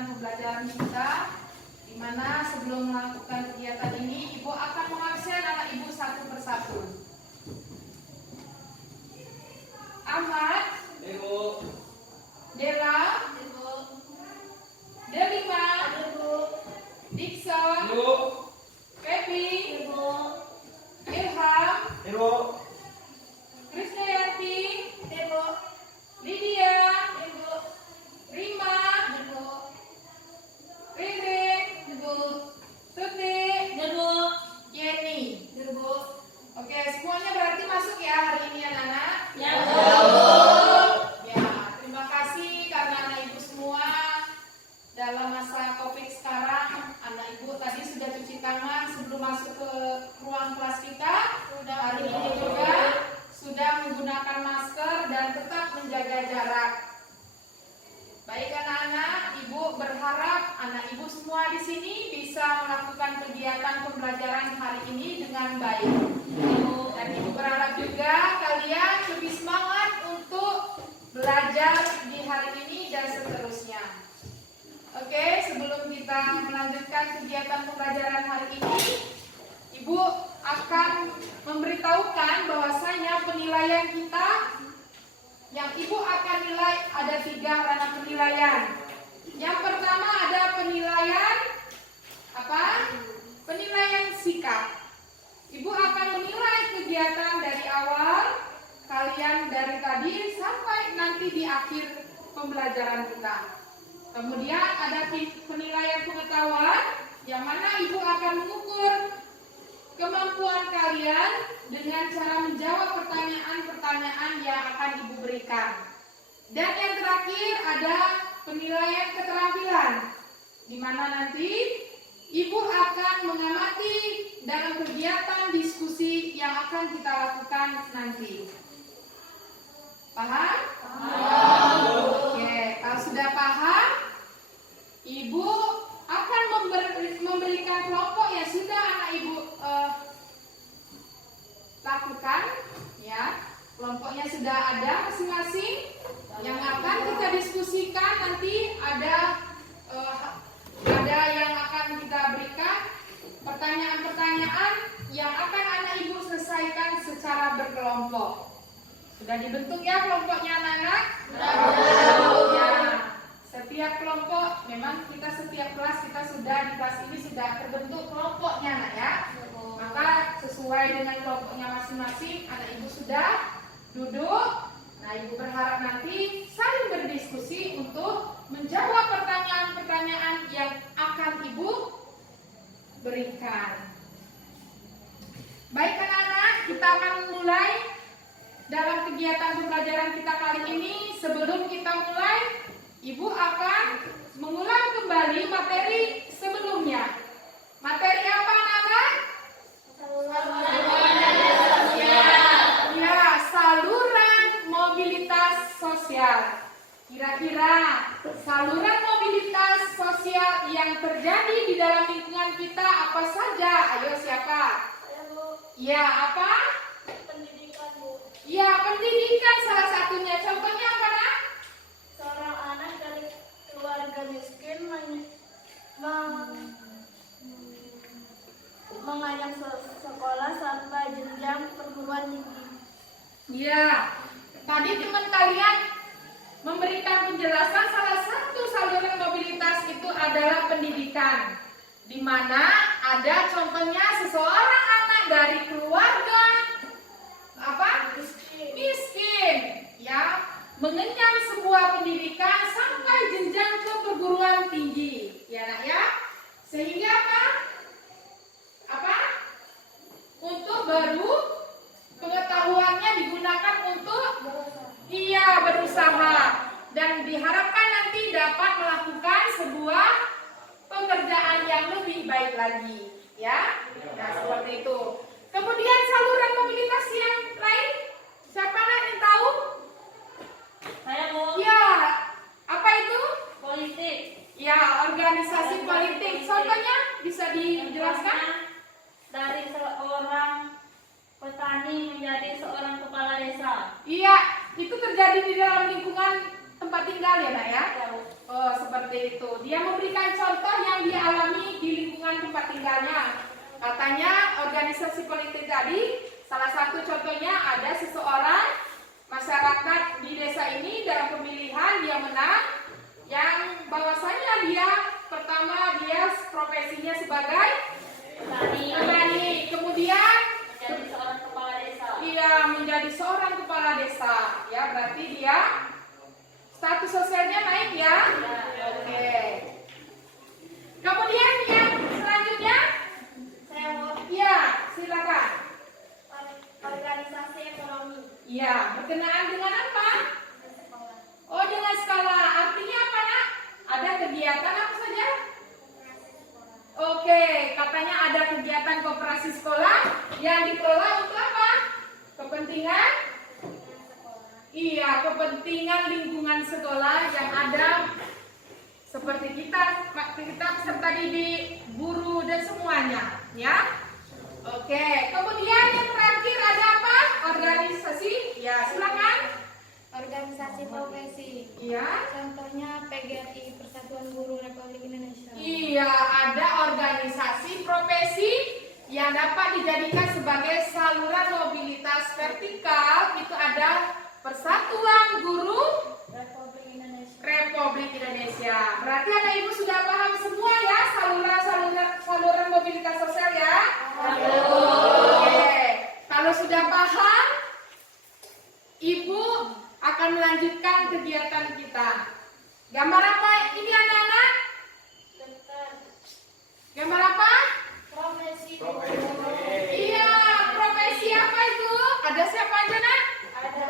kegiatan pembelajaran kita, di mana sebelum melakukan kegiatan ini, Ibu akan mengabsen anak Ibu satu persatu. Ahmad, Ibu. Dela, Ibu. Delima, Ibu. Dixon, Ibu. Pepi, Ibu. Ilham, Ibu. Krisdayanti, Ibu. Lydia, Ibu. Rima, Ibu. Ririn, Ibu. Tuti, Ibu. Yeni. Ibu. Oke, semuanya berarti masuk ya hari ini anak-anak? Ya, Ya, terima kasih karena anak Ibu semua dalam masa Covid sekarang, anak Ibu tadi sudah cuci tangan sebelum masuk ke ruang kelas kita. Hari ini juga sudah menggunakan masker dan tetap menjaga jarak. Baik anak-anak, Ibu berharap anak Ibu semua di sini bisa melakukan kegiatan pembelajaran hari ini dengan baik. Dan Ibu berharap juga kalian lebih semangat untuk belajar di hari ini dan seterusnya. Oke, sebelum kita melanjutkan kegiatan pembelajaran hari ini, Ibu akan memberitahukan bahwasanya penilaian kita yang Ibu akan nilai ada 3 ranah penilaian. Yang pertama ada penilaian apa? Penilaian sikap. Ibu akan menilai kegiatan dari awal kalian dari tadi sampai nanti di akhir pembelajaran kita. Kemudian ada penilaian pengetahuan yang mana Ibu akan mengukur kemampuan kalian dengan cara menjawab pertanyaan-pertanyaan yang akan Ibu berikan. Dan yang terakhir ada penilaian keterampilan, di mana nanti Ibu akan mengamati dalam kegiatan diskusi yang akan kita lakukan nanti. Paham? Oke, kalau sudah paham, Ibu akan memberikan kelompok yang sudah anak Ibu lakukan, ya. Kelompoknya sudah ada masing-masing. Yang akan kita diskusikan nanti ada yang akan kita berikan pertanyaan-pertanyaan yang akan anak Ibu selesaikan secara berkelompok. Sudah dibentuk ya kelompoknya anak-anak? Ya. Setiap kelompok, memang kita setiap kelas kita sudah di kelas ini sudah terbentuk kelompoknya anak ya. Maka sesuai dengan kelompoknya masing-masing, anak Ibu sudah duduk. Nah, Ibu berharap nanti saling berdiskusi untuk menjawab pertanyaan-pertanyaan yang akan Ibu berikan. Baik anak-anak, kita akan mulai dalam kegiatan pembelajaran kita kali ini. Sebelum kita mulai, Ibu akan mengulang kembali materi sebelumnya. Materi apa anak-anak? Ya, saluran mobilitas sosial. Kira-kira saluran mobilitas sosial yang terjadi di dalam lingkungan kita apa saja? Ayo siapa? Ya, apa? Pendidikan, Bu. Ya, pendidikan salah satunya. Contohnya apa, Nak? Seorang anak dari keluarga miskin mengajak sekolah sampai jenjang perguruan tinggi. Ya, tadi teman kalian memberikan penjelasan salah satu saluran mobilitas itu adalah pendidikan, di mana ada contohnya seseorang anak dari keluarga miskin, ya, mengenyam sebuah pendidikan sampai jenjang ke perguruan tinggi, ya nak ya, sehingga untuk baru pengetahuannya digunakan untuk berusaha dan diharapkan nanti dapat melakukan sebuah pekerjaan yang lebih baik lagi, ya. Nah, seperti itu. Kemudian saluran mobilitas yang lain, siapa yang tahu? Saya, Bu. Ya, apa itu? Politik. Ya, organisasi politik. Contohnya bisa dijelaskan? Dari seorang petani menjadi seorang kepala desa. Iya, itu terjadi di dalam lingkungan tempat tinggal ya nak ya? Oh seperti itu. Dia memberikan contoh yang dia alami di lingkungan tempat tinggalnya. Katanya organisasi politik tadi salah satu contohnya ada seseorang masyarakat di desa ini dalam pemilihan dia menang, yang bahwasanya dia pertama dia profesinya sebagai petani, kemudian Jadi seorang kepala desa. dia menjadi seorang kepala desa, ya berarti dia status sosialnya naik ya. Oke. Kemudian yang selanjutnya, Saya mau ya silakan. organisasi ekonomi. Ya berkenaan dengan apa? Sekolah. Oh dengan skala, artinya apa nak? Ada kegiatan apa saja? Oke, katanya ada kegiatan koperasi sekolah yang dikelola untuk apa? Kepentingan? Iya, kepentingan lingkungan sekolah yang ada seperti kita serta didik, guru dan semuanya, ya. Oke, kemudian yang terakhir ada apa? Organisasi, ya silakan. Organisasi profesi. Iya. Contohnya PGRI, Persatuan Guru Republik Indonesia. Iya, ada organisasi profesi yang dapat dijadikan sebagai saluran mobilitas vertikal. Itu ada Persatuan Guru Republik Indonesia. Berarti anak ibu sudah paham semua ya saluran mobilitas sosial ya? Oke. Kalau sudah paham, ibu akan melanjutkan kegiatan kita. Gambar apa ini anak-anak? Gambar apa? Profesi. Iya, profesi apa itu? Ada siapa aja nak? Ada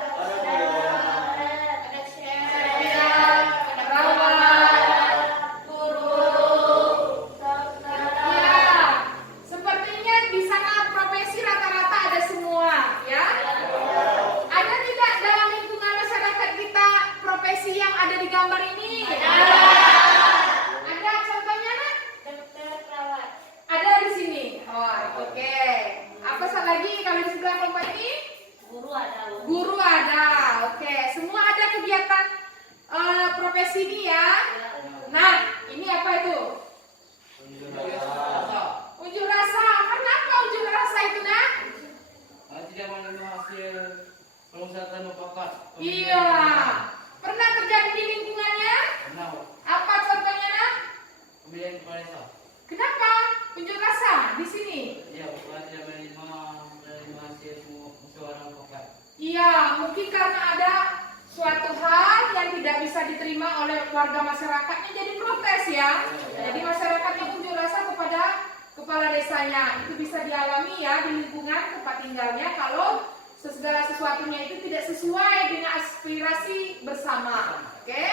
chef, Iya, perawat, guru, dokter. iya. Sepertinya di sana profesi rata-rata ada semua, ya. Ada tidak dalam lingkungan masyarakat kita profesi yang ada di gambar ini? Ada contohnya nak? Dokter, perawat. Ada di sini. Oh, oke. Apa lagi kalau di sebelah kelompok ini? Guru ada. Guru ada. Oke, semua ada kegiatan profesi ini ya. Nah, ini apa itu? Unjuk rasa. Kenapa unjuk rasa itu, nak? Tidak menerima hasil pemusatan mufakat. Iya. Pernah terjadi di lingkungannya? Benar. Apa contohnya, nak? Pemilihan kepala desa. Kenapa unjuk rasa di sini? Ya, bukan tidak menerima hasil musyawarah mufakat. Iya, mungkin karena ada suatu hal yang tidak bisa diterima oleh warga masyarakatnya jadi protes ya. Jadi masyarakatnya unjuk rasa kepada kepala desanya. Itu bisa dialami ya di lingkungan tempat tinggalnya kalau segala sesuatunya itu tidak sesuai dengan aspirasi bersama. Oke?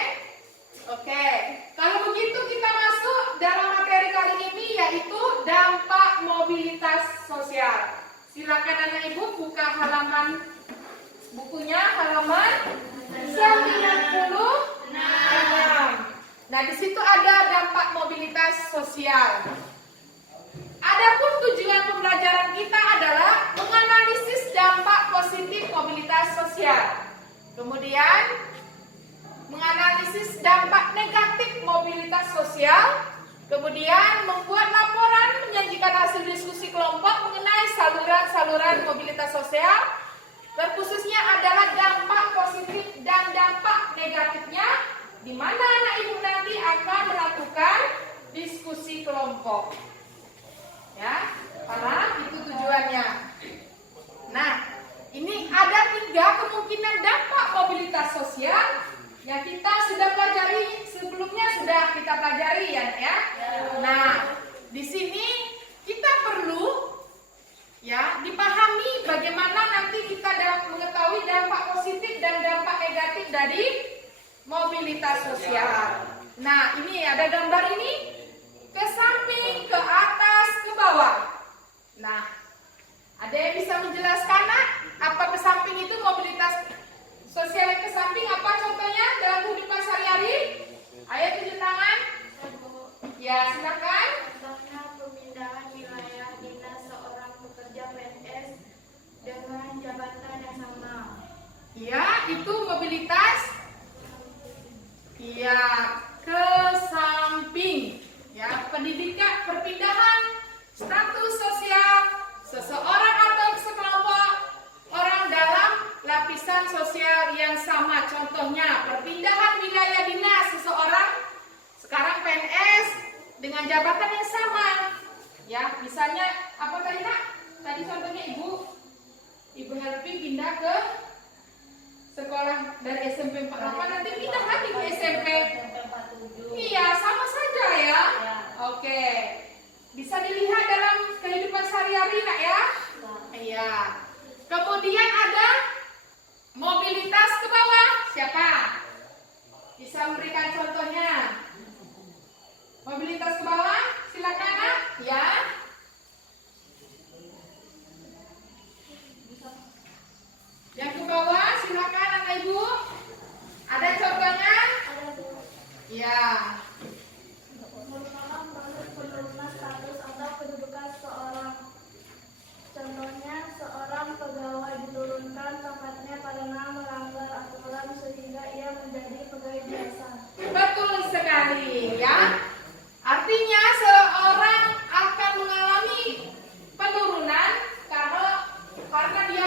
Oke. Kalau begitu kita masuk dalam materi kali ini yaitu dampak mobilitas sosial. Silakan anak ibu buka halaman bukunya halaman 96. Nah, di situ ada dampak mobilitas sosial. Adapun tujuan pembelajaran kita adalah menganalisis dampak positif mobilitas sosial. Kemudian menganalisis dampak negatif mobilitas sosial. Kemudian membuat laporan menyajikan hasil diskusi kelompok mengenai saluran-saluran mobilitas sosial. Terkhususnya adalah dampak positif dan dampak negatifnya, di mana anak ibu nanti akan melakukan diskusi kelompok. Ya, para itu tujuannya. Nah, ini ada 3 kemungkinan dampak mobilitas sosial yang kita sudah pelajari sebelumnya sudah kita pelajari ya. Nah, di sini kita perlu ya dipahami bagaimana nanti kita mengetahui dampak positif dan dampak negatif dari mobilitas sosial. Nah, ini ada gambar ini ke samping, ke atas, ke bawah. Nah, ada yang bisa menjelaskan nak apa ke samping itu mobilitas sosial yang ke samping apa contohnya dalam kehidupan sehari-hari? Ayo tunjuk tangan. Ya, silakan. Contohnya pemindahan wilayah dinas seorang pekerja PNS dengan jabatan yang sama. Ya, itu mobilitas Ya, ke samping. Ya, pendidikan, perpindahan status sosial seseorang atau sekelompok orang dalam lapisan sosial yang sama. Contohnya, perpindahan wilayah dinas seseorang, sekarang PNS dengan jabatan yang sama. Ya, misalnya apa tadi Kak? Tadi contohnya Ibu Helpi pindah ke sekolah dari SMP 48, nanti pindah lagi ke SMP. Iya, sama saja ya. Oke. Bisa dilihat dalam kehidupan sehari-hari Nak ya? Iya. Kemudian ada mobilitas ke bawah. Siapa? Bisa memberikan contohnya? Mobilitas ke bawah, silakan Nak. Ya. Yang ke bawah, silakan Anak Ibu. Ada contohnya? Ya. Merupakan proses penurunan status atau kedudukan seseorang. Contohnya, seorang pegawai diturunkan pangkatnya karena melanggar aturan sehingga ia menjadi pegawai biasa. Betul sekali ya. Artinya seorang akan mengalami penurunan karena dia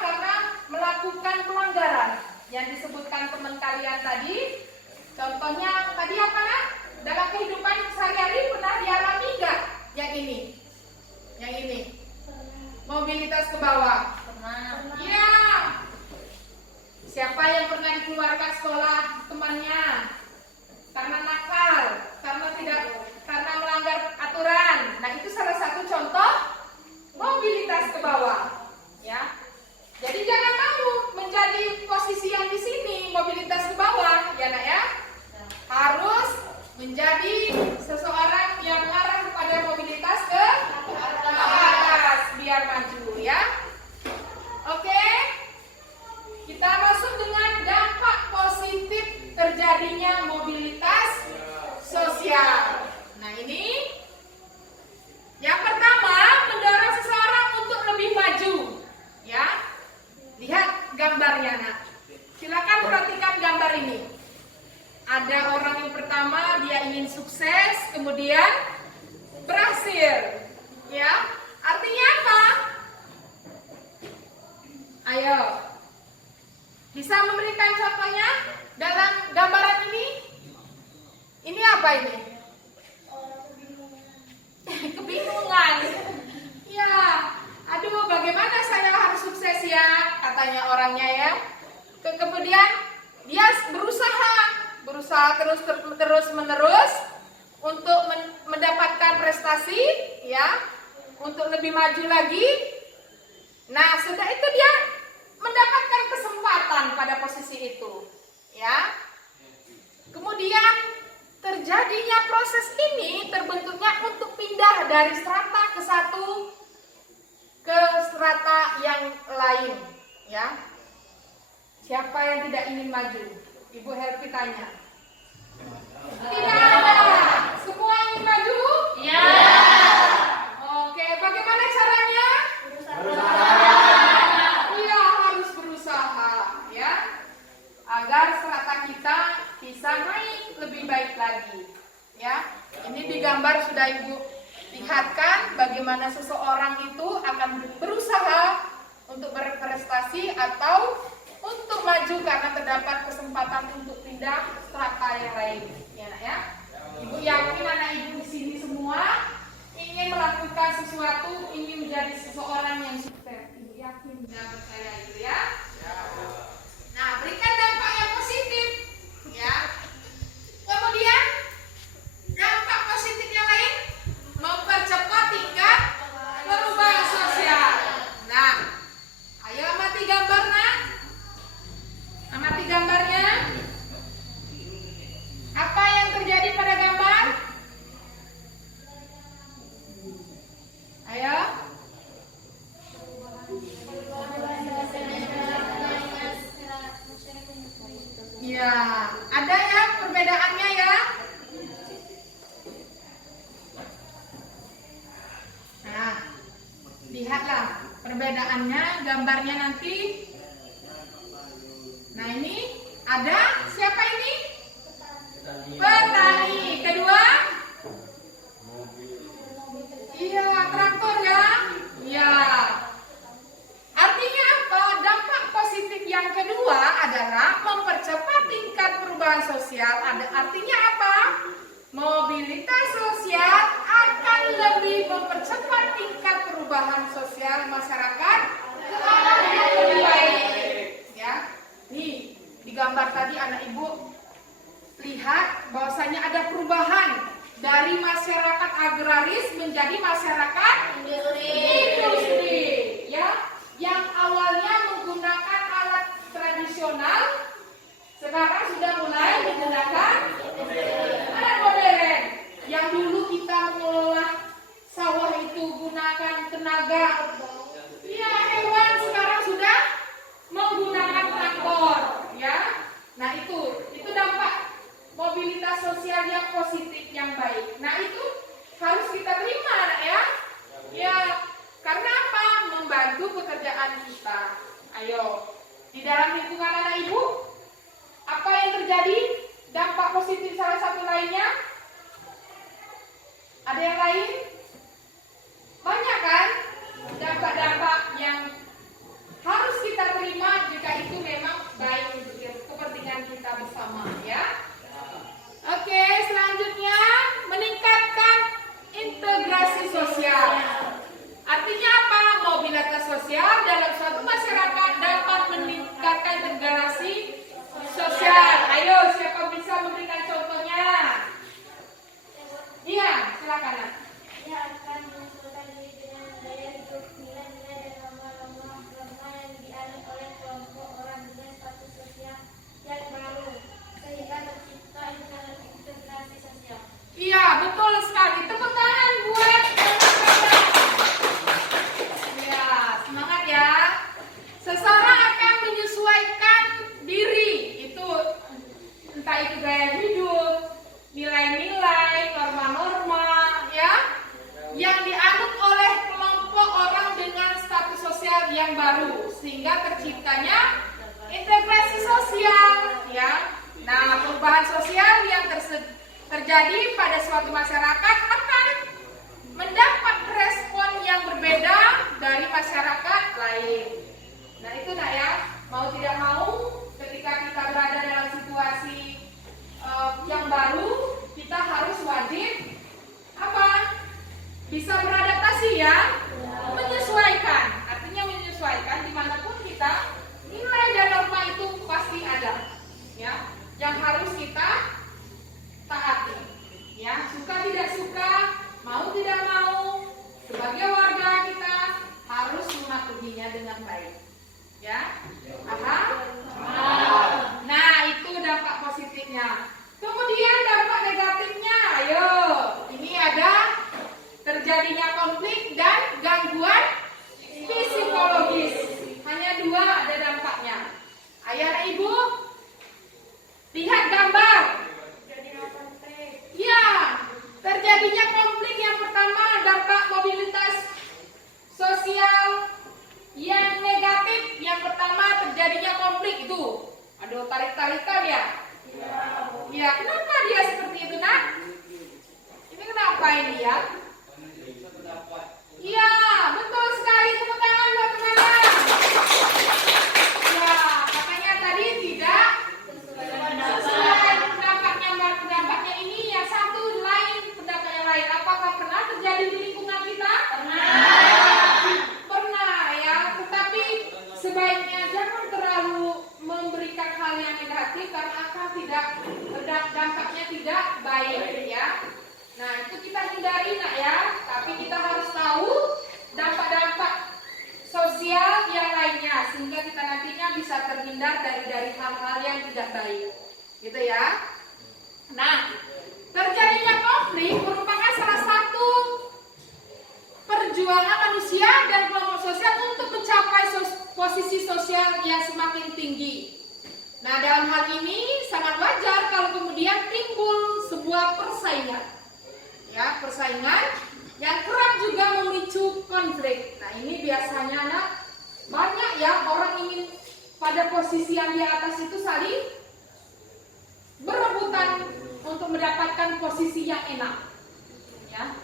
karena melakukan pelanggaran yang disebutkan teman kalian tadi. Contohnya tadi apa Nak? Dalam kehidupan sehari-hari pernah dialami enggak? Yang ini. Yang ini. Mobilitas ke bawah. Iya. Siapa yang pernah dikeluarkan sekolah temannya karena nakal, karena melanggar aturan? Nah, itu salah satu contoh mobilitas ke bawah. Ya. Jadi jangan mau menjadi posisi yang di sini mobilitas ke bawah, ya Nak ya. Harus menjadi seseorang yang mengarah kepada mobilitas ke atas biar maju ya. Oke. Kita masuk dengan dampak positif terjadinya mobilitas sosial. Nah, ini yang pertama, mendorong seseorang untuk lebih maju. Ya. Lihat gambarnya, Nak. Silakan perhatikan gambar ini. Ada orang yang pertama, dia ingin sukses, kemudian berhasil. Ya. Artinya apa? Ayo. Bisa memberikan contohnya dalam gambaran ini? Ini apa ini? Kebingungan. Ya. Aduh, bagaimana saya harus sukses ya? Katanya orangnya ya. Kemudian dia berusaha terus menerus untuk mendapatkan prestasi ya, untuk lebih maju lagi. Nah, sudah itu dia mendapatkan kesempatan pada posisi itu ya. Kemudian terjadinya proses ini terbentuknya untuk pindah dari strata ke strata yang lain ya. Siapa yang tidak ingin maju? Ibu Helpi tanya. Tidak ada. Semua ingin maju? Ya. Oke, bagaimana caranya? Iya, harus berusaha ya. Agar strata kita bisa naik lebih baik lagi ya. Ini di gambar sudah Ibu lihatkan bagaimana seseorang itu akan berusaha untuk berprestasi atau untuk maju karena terdapat kesempatan untuk pindah strata yang lain. Ya, Nak ya. Ibu yakin anak Ibu di sini semua ingin melakukan sesuatu, ingin menjadi seseorang yang sukses. Ibu yakin dan percaya itu ya. Nah, berikan dampak yang positif ya. Kemudian dampak positif yang lain, mempercepat tingkat perubahan sosial. Nah, ayo amati gambarnya. Amati gambarnya. Apa yang terjadi pada gambar? Ayo. Ya, ada ya perbedaannya ya. Nah, lihatlah perbedaannya, gambarnya nanti. Nah, ini ada siapa ini? Petani. Kedua? Iya, traktor ya. Iya. Artinya apa? Dampak positif yang kedua adalah mempercepat tingkat perubahan sosial. Artinya apa? Mobilitas sosial akan lebih mempercepat tingkat perubahan sosial masyarakat ke arah yang lebih baik. Ya, nih di gambar tadi anak ibu lihat bahwasanya ada perubahan dari masyarakat agraris menjadi masyarakat industri. Ya, yang awalnya menggunakan alat tradisional sekarang sudah mulai menggunakan alat modern. Yang dulu kita mengelola sawah itu gunakan tenaga ya hewan, sekarang sudah menggunakan traktor ya. Nah itu dampak mobilitas sosial yang positif yang baik. Nah itu harus kita terima ya. Ya, karena apa? Membantu pekerjaan kita. Ayo, di dalam lingkungan anak ibu, apa yang terjadi? Dampak positif salah satu lainnya? Ada yang lain? Banyak kan? Dampak-dampak yang harus kita terima jika itu memang baik untuk kepentingan kita bersama ya. Oke, selanjutnya meningkatkan integrasi sosial. Artinya apa? Mobilitas sosial dalam suatu masyarakat dapat meningkatkan integrasi sosial. Ayo, siapa bisa memberikan contohnya? Iya, silakan. Ia akan menyesuaikan diri dengan gaya hidup, nilai-nilai dan norma-norma yang dianut oleh kelompok orang dengan status sosial yang baru, sehingga tercipta integrasi sosial. Iya, betul sekali. Tepuk tangan buat ya, semangat ya. Seseorang akan menyesuaikan diri, itu entah itu gaya hidup, nilai-nilai, norma-norma ya, yang dianut oleh kelompok orang dengan status sosial yang baru, sehingga terciptanya integrasi sosial ya. Nah, perubahan sosial yang terjadi pada suatu masyarakat akan mendapat respon yang berbeda dari masyarakat lain. Nah itu nak ya, mau tidak mau ketika kita berada dalam situasi yang baru, kita harus wajib apa? Bisa beradaptasi ya, menyesuaikan. Artinya menyesuaikan dimanapun kita, nilai dan norma itu pasti ada ya, yang harus kita taati ya, suka tidak suka, mau tidak mau, sebagai warga kita harus mematuhinya dengan baik ya. Nah itu dampak positifnya. Kemudian dampak negatifnya, ayo, ini ada terjadinya konflik dan gangguan psikologis. Hanya dua ada dampaknya. Ayah ibu lihat gambar. Ya, terjadinya konflik yang pertama, dampak mobilitas sosial yang negatif. Yang pertama terjadinya konflik itu. Aduh, tarik-tarikan ya. Ya, kenapa dia seperti itu nak? Ini kenapa ini ya? Iya, betul sekali. Tepuk tangan buat teman-teman. Ya, katanya tadi tidak sesuai pendapatnya ini yang satu lain, pendapat yang lain. Apakah pernah terjadi di lingkungan kita? Pernah ya, tetapi sebaiknya jangan terlalu memberikan hal yang negatif karena akan dampaknya tidak baik ya. Nah itu kita hindari nak ya, tapi kita harus tahu dampak-dampak sosial yang lainnya sehingga kita nantinya bisa terhindar dari hal-hal yang tidak baik, gitu ya. Nah, terjadinya konflik merupakan salah satu perjuangan manusia dan kelompok sosial untuk mencapai posisi sosial yang semakin tinggi. Nah, dalam hal ini sangat wajar kalau kemudian timbul sebuah persaingan. Ya, persaingan yang kerap juga memicu konflik. Nah, ini biasanya banyak ya orang ingin pada posisi yang di atas itu saling berebutan untuk mendapatkan posisi yang enak. Ya.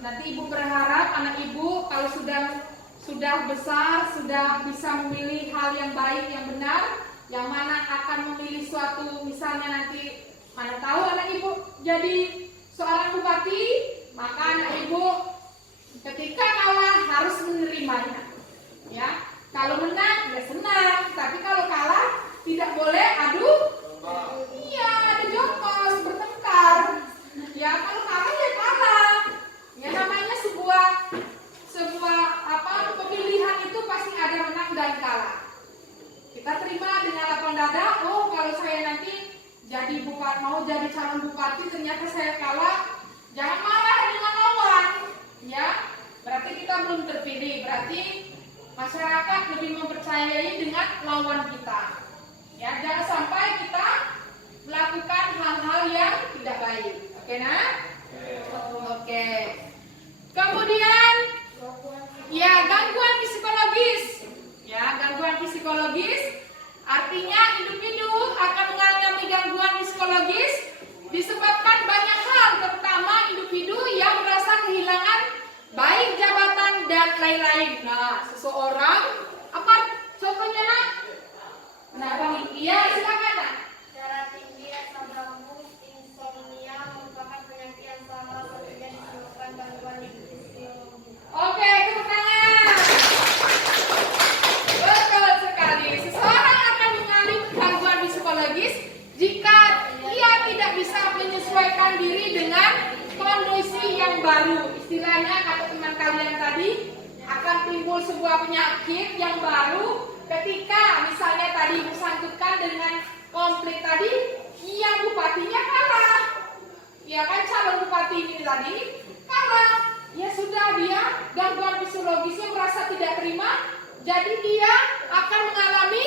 Nanti ibu berharap anak ibu kalau sudah besar, sudah bisa memilih hal yang baik, yang benar, yang mana akan memilih suatu, misalnya nanti mana tahu anak ibu jadi seorang bupati, maka anak ibu ketika kalah harus menerimanya. Ya, kalau menang ya senang, tapi kalau kalah tidak boleh adu. Iya, ada jokos, bertengkar. Ya, kalau kalah ya kalah. Ya namanya sebuah pemilihan itu pasti ada menang dan kalah. Kita terima dengan lapang dada. Oh, kalau saya nanti jadi bupati, mau jadi calon bupati, ternyata saya kalah. Jangan marah dengan lawan. Ya, berarti kita belum terpilih. Berarti masyarakat lebih mempercayai dengan lawan kita. Ya, jangan sampai kita melakukan hal-hal yang tidak baik. Oke, nah? Oke. Kemudian, ya gangguan psikologis. Ya, gangguan psikologis artinya individu akan mengalami gangguan psikologis disebabkan banyak hal, terutama individu yang merasa kehilangan baik jabatan dan lain-lain. Nah, seseorang apa contohnya, Nak? Nah, iya, silakan, Nak. Darah tinggi, asam lambung, insomnia merupakan penyakit yang salah satunya disebabkan gangguan psikologis. Oke, tepuk tangan. Betul sekali. Seseorang akan mengalami gangguan psikologis jika ia tidak bisa menyesuaikan diri dengan kondisi yang baru. Istilahnya kata teman kalian tadi, akan timbul sebuah penyakit yang baru ketika misalnya tadi bersangkutan dengan konflik tadi, iya bupatinya kalah. Ya kan, calon bupati ini tadi kalah. Ya sudah, dia gangguan psikologisnya merasa tidak terima, jadi dia akan mengalami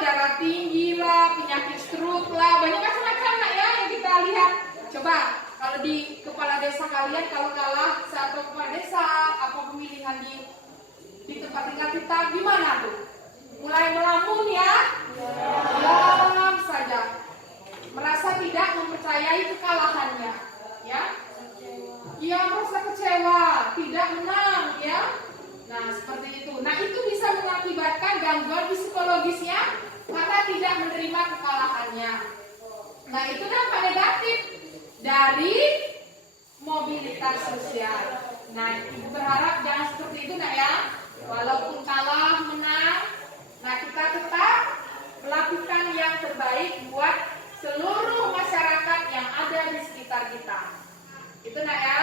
darah tinggi lah, penyakit stroke lah, banyak macam-macam lah ya yang kita lihat. Coba kalau di kepala desa kalian kalau kalah satu kepala desa, apa pemilihan di tempat tinggal kita gimana tuh? Mulai melamun ya, diam saja, merasa tidak mempercayai kekalahannya, ya. Ia merasa kecewa, tidak menang, ya. Nah, seperti itu. Nah, itu bisa mengakibatkan gangguan psikologisnya karena tidak menerima kekalahannya. Nah, itu dampak negatif dari mobilitas sosial. Nah, ibu berharap jangan seperti itu, Nak, ya. Walaupun kalah, menang, nah kita tetap melakukan yang terbaik buat seluruh masyarakat yang ada di sekitar kita. Itu, Nak, ya.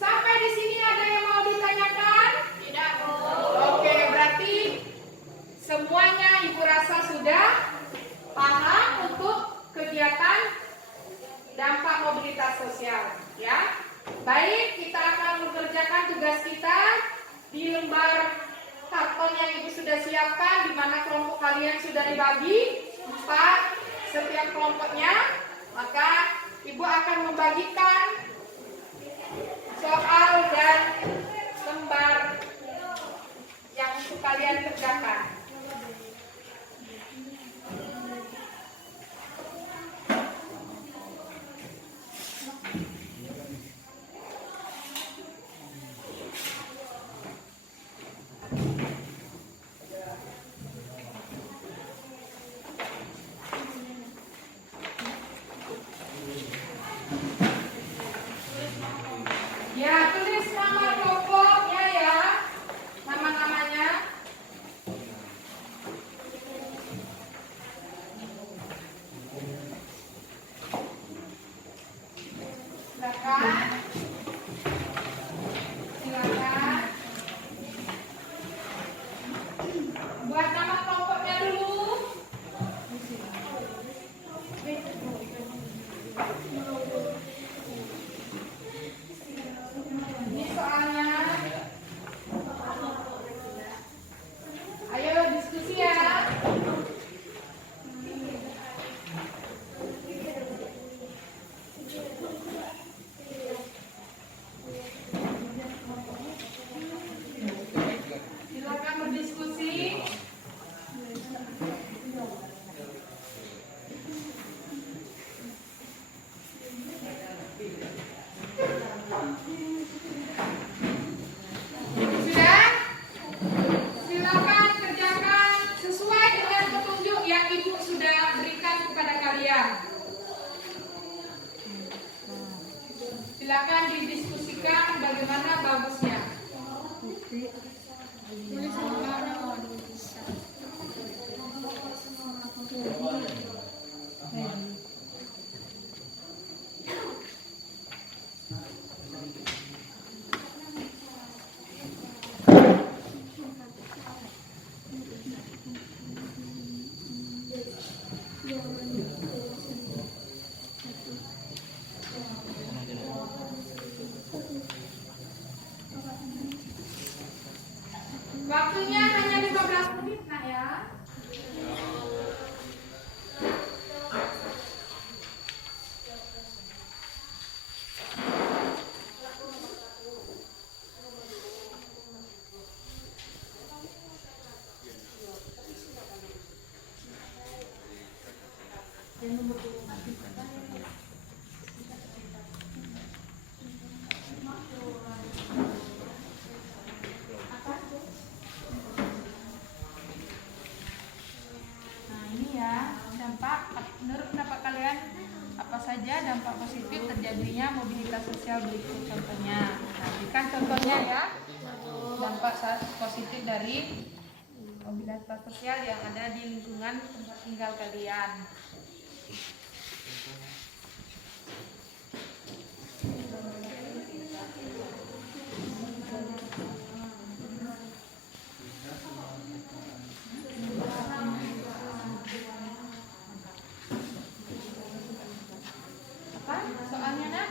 Sampai di sini ada yang mau ditanyakan? Tidak, Bu. Oke, berarti semuanya ibu rasa sudah paham untuk kegiatan dampak mobilitas sosial, ya. Baik, kita akan mengerjakan tugas kita di lembar karton yang ibu sudah siapkan, di mana kelompok kalian sudah dibagi 4 setiap kelompoknya. Maka ibu akan membagikan soal dan lembar yang untuk kalian kerjakan. Ya, tulis nama kelompoknya ya, nama-namanya. Silakan. Silakan. Buat nama kelompoknya dulu. Ini soalnya. Ayo diskusi ya. Silakan didiskusikan bagaimana bagusnya. Waktunya hanya 15 menit, Nak ya. Nah, ini ya dampak. Menurut pendapat kalian, apa saja dampak positif terjadinya mobilitas sosial berikut contohnya. Nah, berikan contohnya ya. Dampak positif dari mobilitas sosial yang ada di lingkungan tempat tinggal kalian. Apa soalnya, Nak?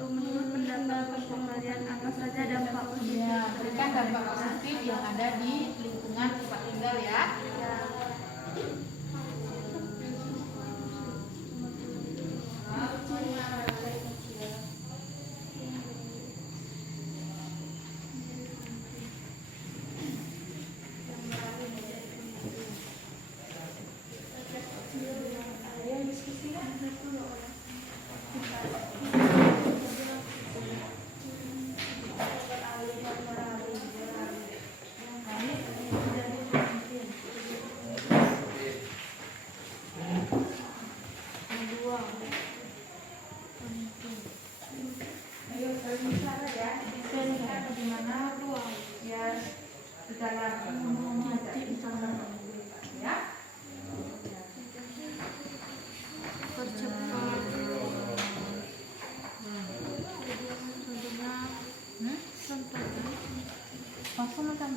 Menurut pendapat kalian apa saja dampak positif? Ya, berikan dampak positif yang ada di lingkungan tempat tinggal ya. Ayo berbicara ya. Bagaimana biar berjalan ya. Langsung macam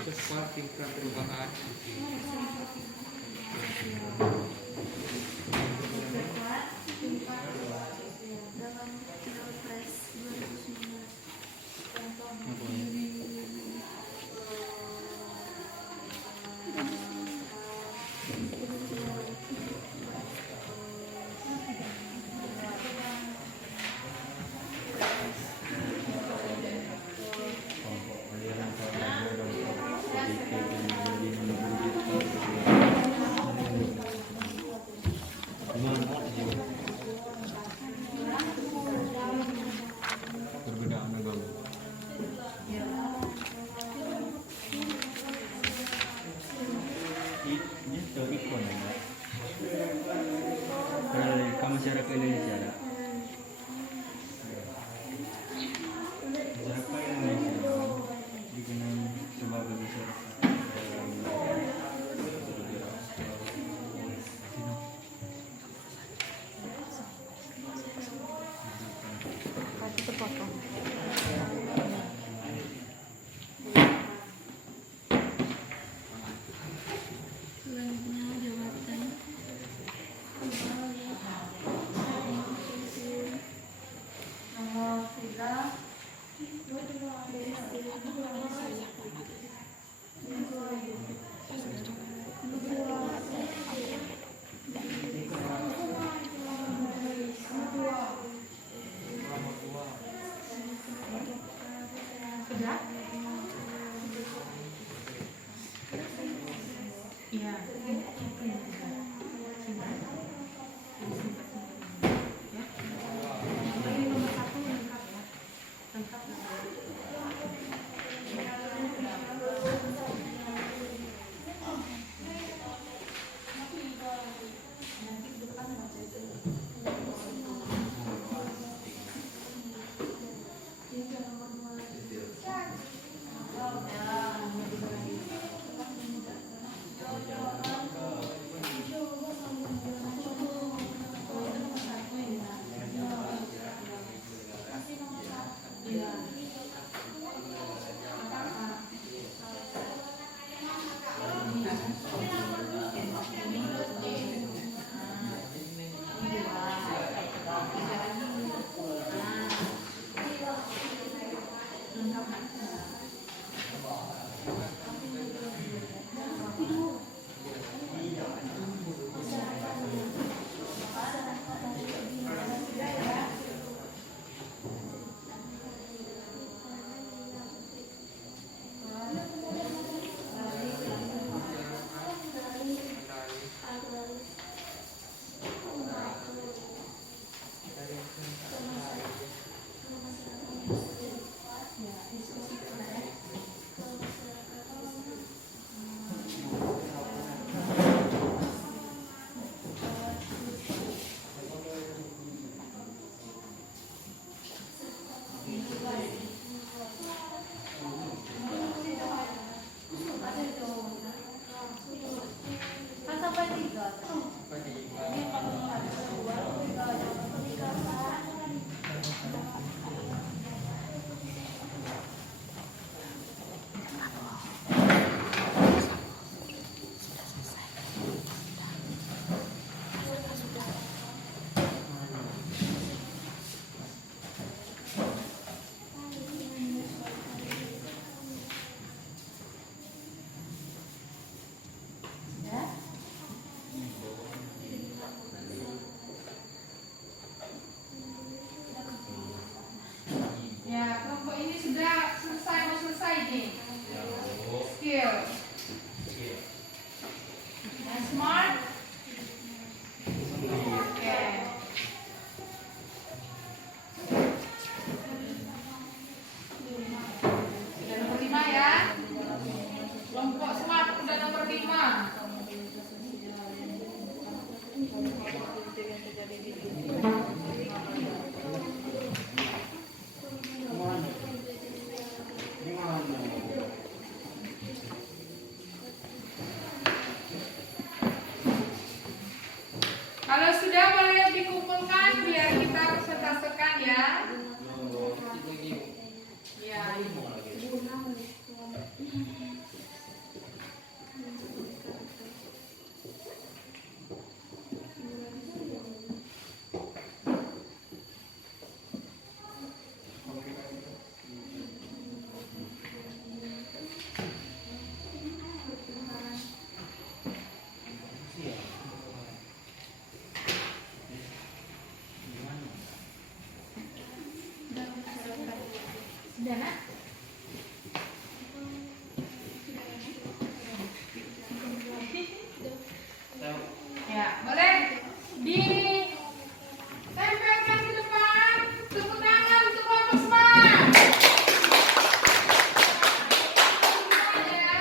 Percepat tingkat perubahan. Percepat tingkat perubahan. Dalam Pilpres 2019. Perbedaan agama. Ini tuh ikon ya. Ke masyarakat Indonesia ada. Masyarakat Indonesia dikenal sebagai masyarakat Selanjutnya jabatan Nomor 3. skill. And smart. Oke. Sudah nomor 5 ya. Kelompok smart udah nomor 5. Kalau sudah boleh dikumpulkan biar kita presentasekan ya. Ya. Sudah nak? Ya, boleh ditempelkan ke depan. Tepuk tangan untuk kelompok smart. Ya.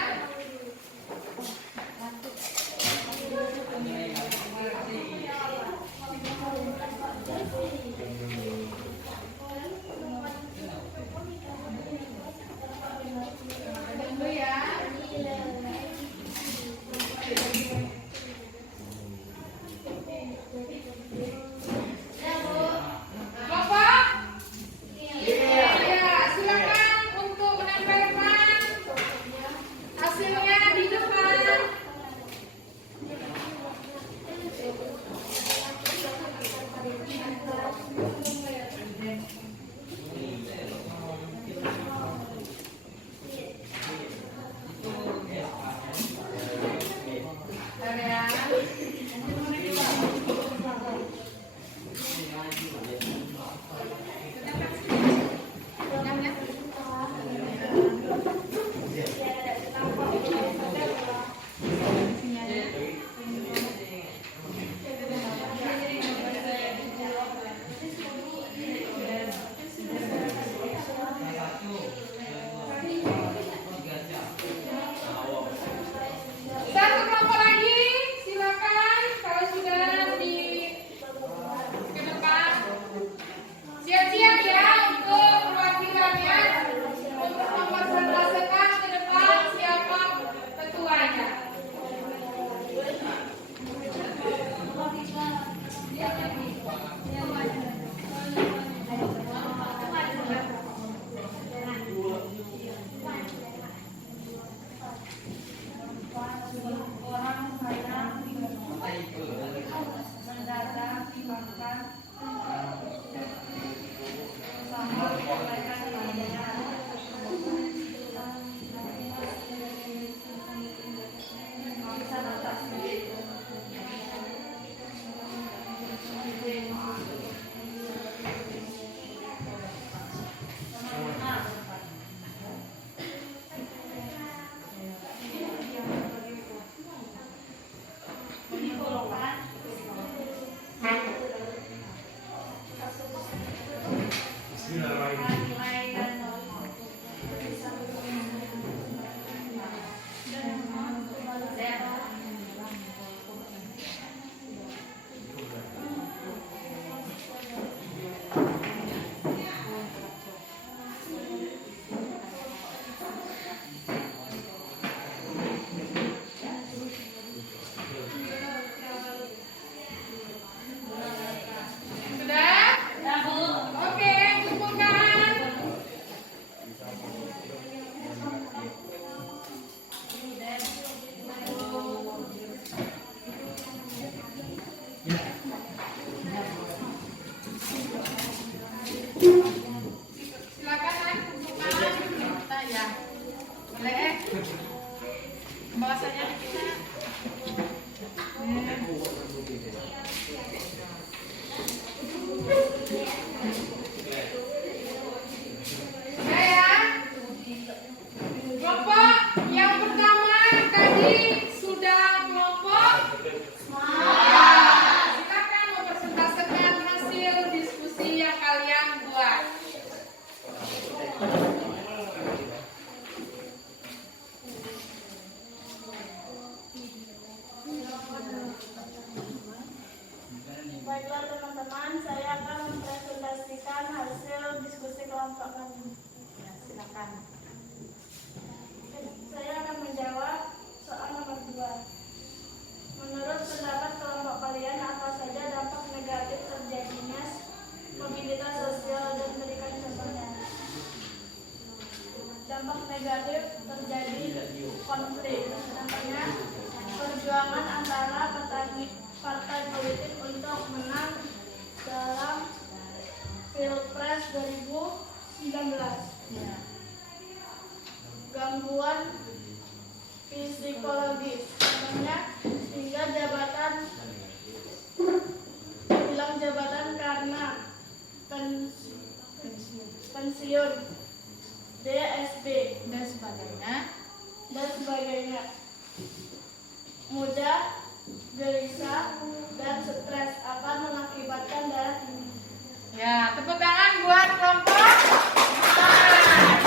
Dulu ya. Bapak? Ya, silakan untuk menempelkan hasilnya di depan. Satu kelompok lagi, silakan kalau sudah di ke depan. Siap-siap ya untuk perwakilannya untuk mempresentasikan ke depan siapa ketuanya. Orang saya mendadak dimakan sama sampaikan padanya bisa atasi. Bahasanya kita kelompok yang pertama Ya. Gangguan psikologis, contohnya hilang jabatan karena pensiun, DSB, Dan sebagainya. dan sebagainya. Mudah gelisah dan stres akan mengakibatkan darah tinggi. Ya, tepuk tangan buat kelompok.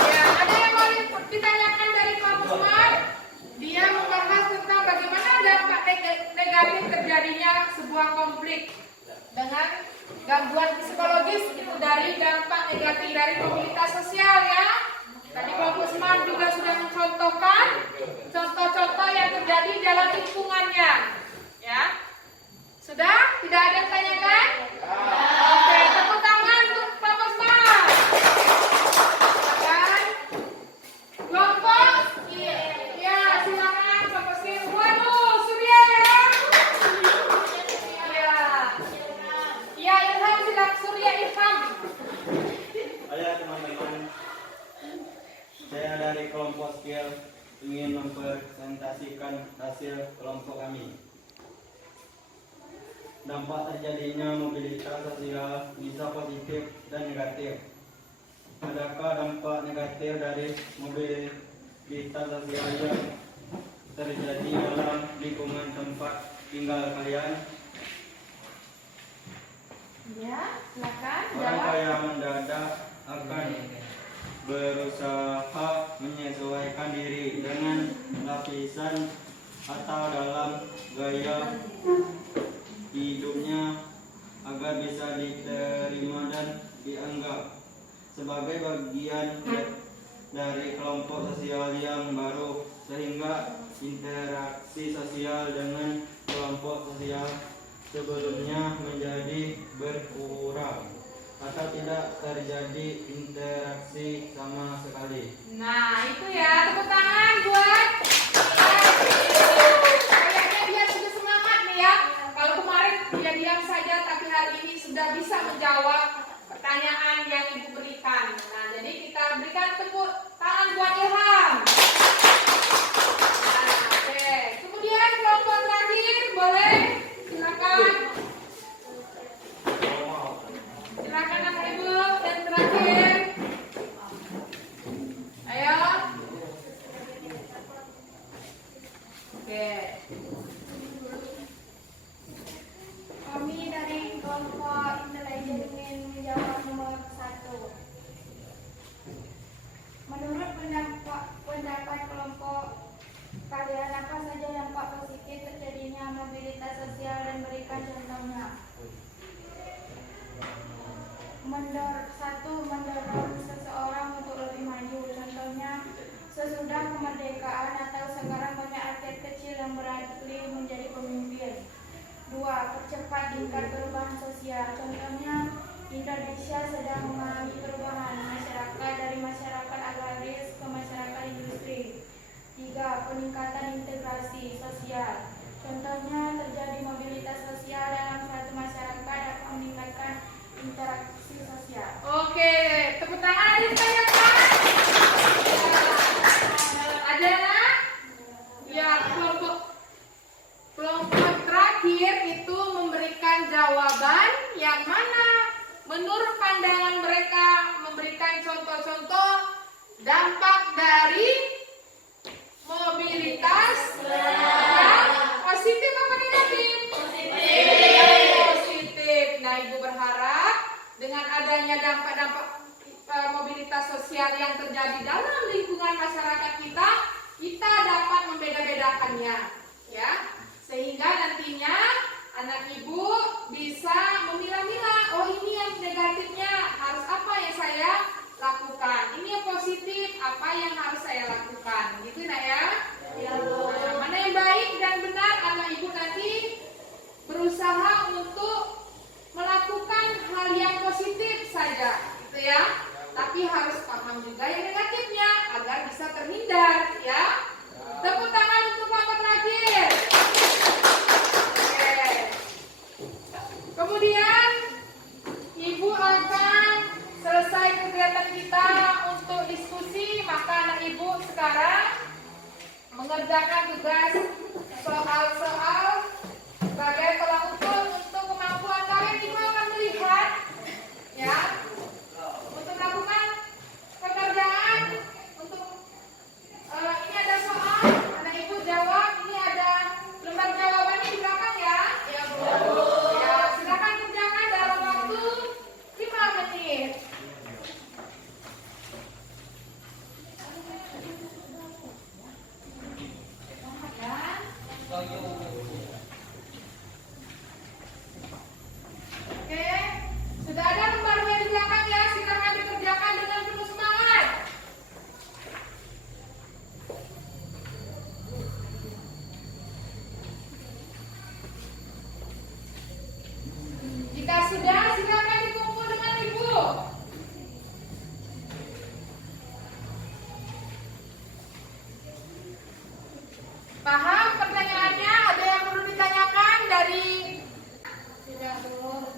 Ya, ada yang mau ditanyakan dari kelompok Smart? Dia membahas tentang bagaimana dampak negatif terjadinya sebuah konflik dengan gangguan psikologis itu dari dampak negatif dari komunitas sosial ya. Tadi kelompok Smart juga sudah mencontohkan contoh-contoh yang terjadi dalam lingkungannya. Ya, sudah? Tidak ada yang tanyakan? Oke, tepuk tangan untuk kelompok Smart. Silakan. Kelompok? Ya, silakan kelompok Smart. Waduh, Surya ya. Ya. Ya, Ilham silakan Surya Ilham. Halo teman-teman, saya dari kelompok skill ingin mempresentasikan hasil kelompok kami. Dampak terjadinya mobilitas sosial bisa positif dan negatif. Adakah dampak negatif dari mobilitas sosial yang terjadi dalam lingkungan tempat tinggal kalian? Ya, silakan Orang jawab. kaya mendadak akan berusaha menyesuaikan diri dengan lapisan atau dalam gaya hidupnya agar bisa diterima dan dianggap sebagai bagian dari kelompok sosial yang baru, sehingga interaksi sosial dengan kelompok sosial sebelumnya menjadi berkurang atau tidak terjadi interaksi sama sekali. Nah, itu ya, tepuk tangan buat. Kayaknya dia sudah semangat nih ya. Kalau kemarin dia diam saja, tapi hari ini sudah bisa menjawab pertanyaan yang Ibu berikan. Nah, jadi kita berikan tepuk tangan buat Ilham. Nah, oke. Kemudian kelompok terakhir, boleh? Silakan. Silakan anak Ibu dan terakhir. Ayo. Oke. Kami dari kelompok intelijen ingin menjawab nomor 1. Menurut pendapat kelompok kalian, apa saja dampak positif terjadinya mobilitas sosial dan berikan contohnya. Mendorong seseorang untuk lebih maju. Contohnya, sesudah kemerdekaan atau sekarang banyak atlet kecil yang beralih menjadi pemimpin. 2. Percepat tingkat perubahan sosial. Contohnya, Indonesia sedang mengalami perubahan masyarakat dari masyarakat agraris ke masyarakat industri. 3. Peningkatan integrasi sosial. Contohnya, terjadi mobilitas sosial dalam suatu masyarakat dapat meningkatkan interaksi sosial. Oke, tepuk tangan ada yang tanyakan? Ada nak? Ya, kelompok terakhir itu memberikan jawaban yang mana menurut pandangan mereka memberikan contoh-contoh dampak dari mobilitas yang positif apa negatif? Positif. Nah, Ibu berharap dengan adanya dampak-dampak mobilitas sosial yang terjadi dalam lingkungan masyarakat kita, kita dapat membeda-bedakannya, ya, sehingga nantinya anak Ibu bisa memilah-milah, oh ini yang negatifnya harus apa yang saya lakukan, ini yang positif apa yang harus saya lakukan, gitu nak ya. Nah, mana yang baik dan benar anak Ibu nanti berusaha untuk melakukan hal yang positif saja, gitu ya. Tapi harus paham juga yang negatifnya agar bisa terhindar, ya. Tepuk tangan untuk kelompok terakhir. Oke. Kemudian Ibu akan selesai kegiatan kita mengerjakan tugas soal-soal sebagai tolak ukur untuk kemampuan kalian. Ibu akan melihat ya untuk melakukan pekerjaan untuk ini ada soal, anak ibu jawab, ini ada lembar jawabannya di belakang ya. Ya Bu. Ya, silakan kerjakan dalam waktu 5 menit. Oke, sudah ada lembarnya di belakang ya, silakan dikerjakan dengan penuh semangat. Jika sudah, silakan dikumpul dengan ibu. Paham pertanyaannya? Ada yang perlu ditanyakan dari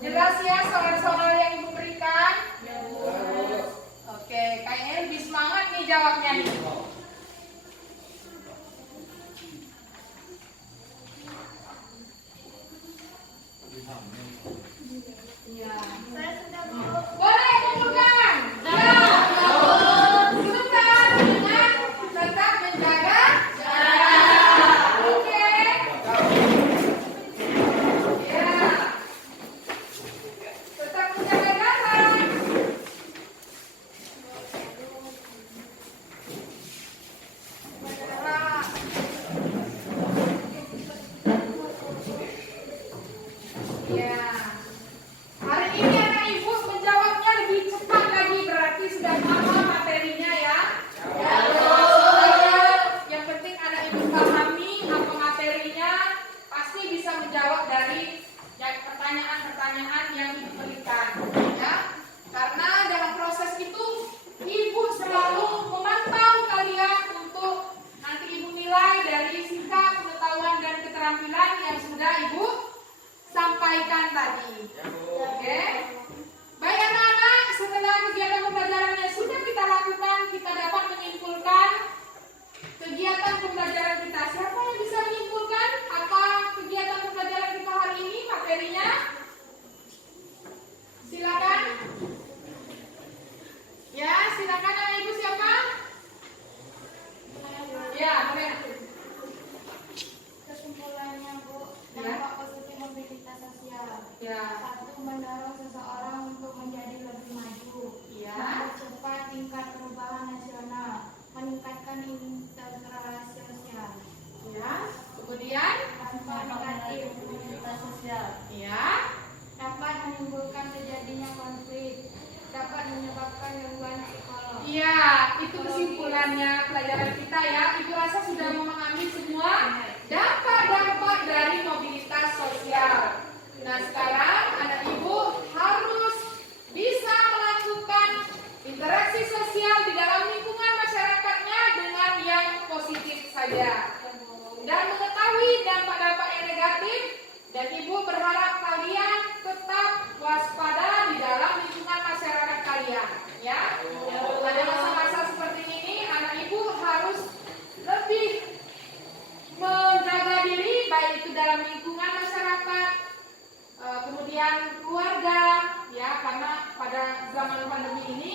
jelas ya soal-soal yang ibu berikan? Oke, kayaknya lebih semangat nih jawabnya nih. Iya. Saya sudah Bu. Boleh kumpulkan? Ya. Sudah dengan tetap menjaga jarak. Oke. Ya. Tetap menjaga jarak. Jarak. Ya. Hari ini anak ibu menjawabnya lebih cepat lagi, berarti sudah paham materinya ya. Ya. Yang penting anak ibu pahami apa materinya, pasti bisa menjawab dari pertanyaan-pertanyaan yang ibu berikan. Ya. Karena dalam proses itu ibu selalu memantau kalian untuk nanti ibu nilai dari sikap, pengetahuan dan keterampilan yang sudah ibu sampaikan tadi. Oke. Baik anak-anak, setelah kegiatan pembelajaran yang sudah kita lakukan, kita dapat menyimpulkan kegiatan pembelajaran kita. Siapa yang bisa menyimpulkan apa kegiatan pembelajaran kita hari ini, materinya? Silakan. Ya, silakan anak ibu siapa? Ya, boleh. Kesimpulannya Bu, Ya. dampak positif mobilitas sosial. Ya. 1. Mendorong seseorang untuk menjadi lebih maju. Ya. Mempercepat tingkat perubahan nasional. Meningkatkan integrasi sosial. Ya. Kemudian? Dampak negatif mobilitas sosial. Ya. Dapat menimbulkan terjadinya konflik. Dapat menyebabkan gangguan psikolog. Iya, itu kesimpulannya pelajaran kita ya. Ibu rasa sudah memahami semua dampak-dampak dari mobilitas sosial. Nah, sekarang anak ibu harus bisa melakukan interaksi sosial di dalam lingkungan masyarakatnya dengan yang positif saja. Dan mengetahui dampak-dampak yang negatif, dan ibu berharap kalian tetap waspada di dalam lingkungan masyarakat kalian, ya. Pada masa-masa seperti ini, anak ibu harus lebih menjaga diri, baik itu dalam lingkungan masyarakat, kemudian keluarga, ya, karena pada zaman pandemi ini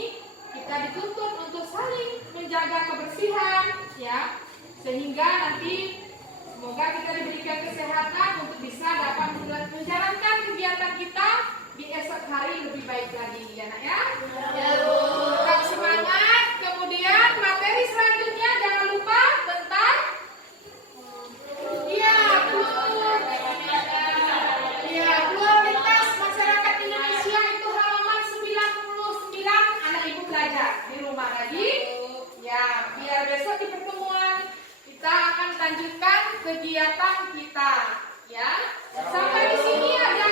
kita dituntut untuk saling menjaga kebersihan, ya, sehingga nanti semoga kita diberikan kesehatan untuk bisa dapat menjalankan kegiatan kita di esok hari lebih baik lagi, ya nak ya. Tetap semangat. Kemudian materi selanjutnya jangan lupa tentang pluralitas masyarakat Indonesia, itu halaman 99. Anak ibu belajar di rumah lagi. Ya, biar besok di pertemuan kita akan lanjutkan kegiatan kita, ya. Sampai di sini ada